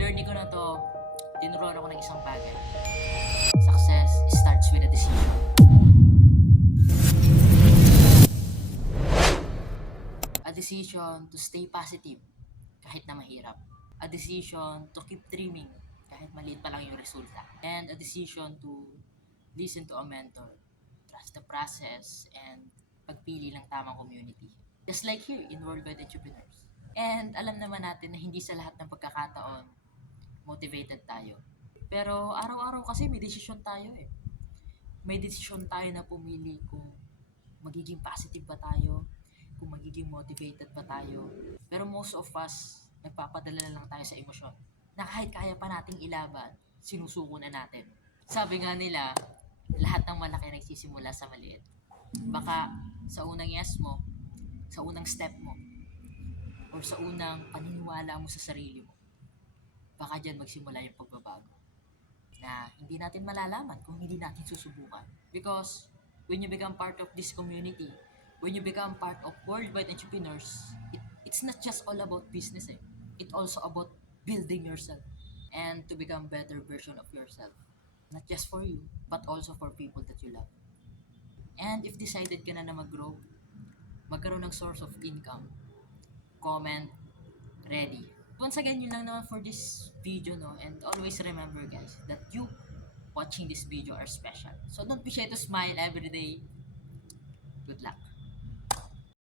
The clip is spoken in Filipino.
journey ko na to, tinuruan ako ng isang bagay. Success starts with a decision. A decision to stay positive kahit na mahirap. A decision to keep dreaming kahit maliit pa lang yung resulta. And a decision to listen to a mentor, trust the process, and pagpili ng tamang community. Just like here in Worldwide Entrepreneurs. And alam naman natin na hindi sa lahat ng pagkakataon motivated tayo. Pero araw-araw kasi may desisyon tayo eh. May desisyon tayo na pumili kung magiging positive ba tayo, kung magiging motivated ba tayo. Pero most of us, nagpapadala na lang tayo sa emosyon. Na kahit kaya pa nating ilaban, sinusuko na natin. Sabi nga nila, lahat ng malaki nagsisimula sa maliit. Baka sa unang yes mo, sa unang step mo, or sa unang paniniwala mo sa sarili mo, baka dyan magsimula yung pagbabago. Na hindi natin malalaman kung hindi natin susubukan. Because when you become part of this community, when you become part of Worldwide Entrepreneurs, it's not just all about business eh. It's also about building yourself and to become better version of yourself. Not just for you, but also for people that you love. And if decided ka na mag-grow, magkaroon ng source of income, comment, ready. Once again, yun lang naman for this video, no? And always remember, guys, that you watching this video are special. So don't be shy to smile every day. Good luck.